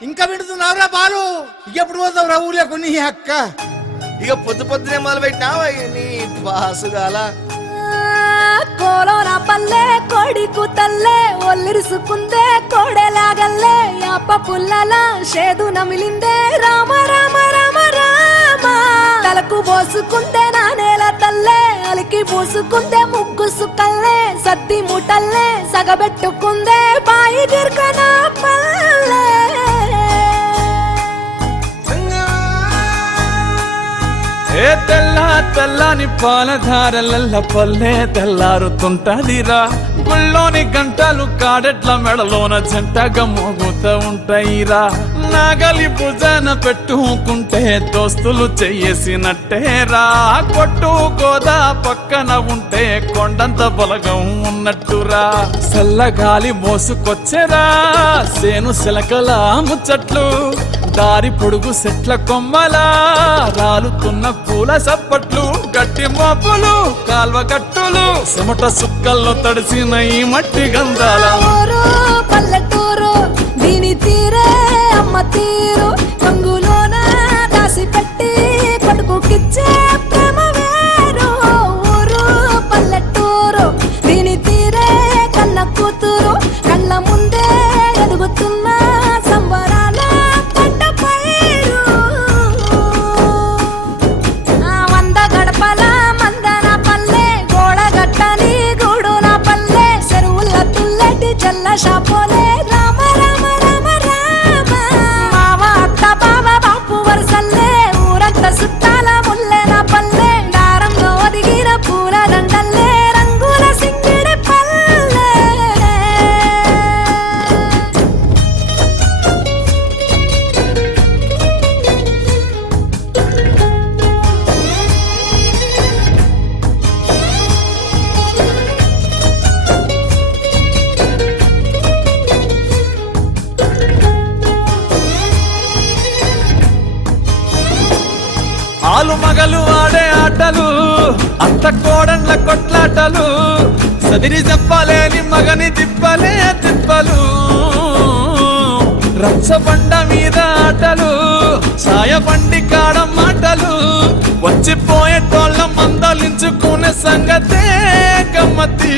ఇంకా వింటున్నావురా బాలు? ఎప్పుడు పోతావురా ఊర్లో కొన్ని అక్క? ఇక పొద్దు పొద్దునే మొదలు పెట్టినావా నీ బాసుగాల? కోలోన పల్లె కోడి కూతల్లే ఒల్లిరుసుకుందే కోడెలాగల్లే యాప పుల్లల షేదు నమిలిందే రామ రామ రామ రామ తలకు పోసుకుందే నానేల తల్లే అలికి పూసుకుందే ముగ్గు సుక్కల్లే సద్ది ముటల్లే సగబెట్టుకుందే బాయి గిర్కన పల్లె ఏ తెల్ల తెల్లని పాలధారలల్ల పల్లె తెల్లారుతుంటదిరా గుళ్ళోని గంటలు కాడెట్ల మెడలోన జంటగా మోగుతూ ఉంటాయిరా నాగలి భుజాన పెట్టుకుంటే దోస్తులు చెయ్యేసినట్టేరా కొట్టు గోదా పక్కన ఉంటే కొండంత బలగం ఉన్నట్టురా చల్లగాలి మోసుకొచ్చెరా సేను సిలకల ముచ్చట్లు దారి పొడుగు సెట్ల కొమ్మలా రాలుతున్న పూల సప్పట్లు గట్టి మోపులు కాల్వ గట్టులు చెమట సుక్కల్లో తడిసిన ఈ మట్టి గంధాల పల్లెటూరు దీని తీరే అమ్మ తీరు కంగులోన దాసి పెట్టి కొడుకుకిచ్చే ప్రేమ వేరు ఊరు పల్లెటూరు దీని తీరే కన్న కూతురు కళ్ళ ముందే ఎదుగుతున్న సంబరాల పంట పైరు వంద గడపల మందన పల్లె గోడగట్టని గూడున పల్లె చెరువుల తుల్లటి జల్ల షాపోలే రామ రామ రామ రామ మావ అత్త బావ బాపు వరసల్లే ఊరంత సుట్టాల ముల్లెన పల్లె దారంలో ఒదిగిన పూల దండల్లే రంగుల సింగిడి పల్లె ఆలు మగలు ఆడే ఆటలు అత్త కోడళ్ళ కొట్లాటలు సదిరి చెప్పలేని మగని తిప్పలే తిప్పలు రచ్చబండ మీద ఆటలు సాయబండి కాడ మాటలు వచ్చిపోయేటోళ్ళ మందలించుకునే సంగతే గమ్మతి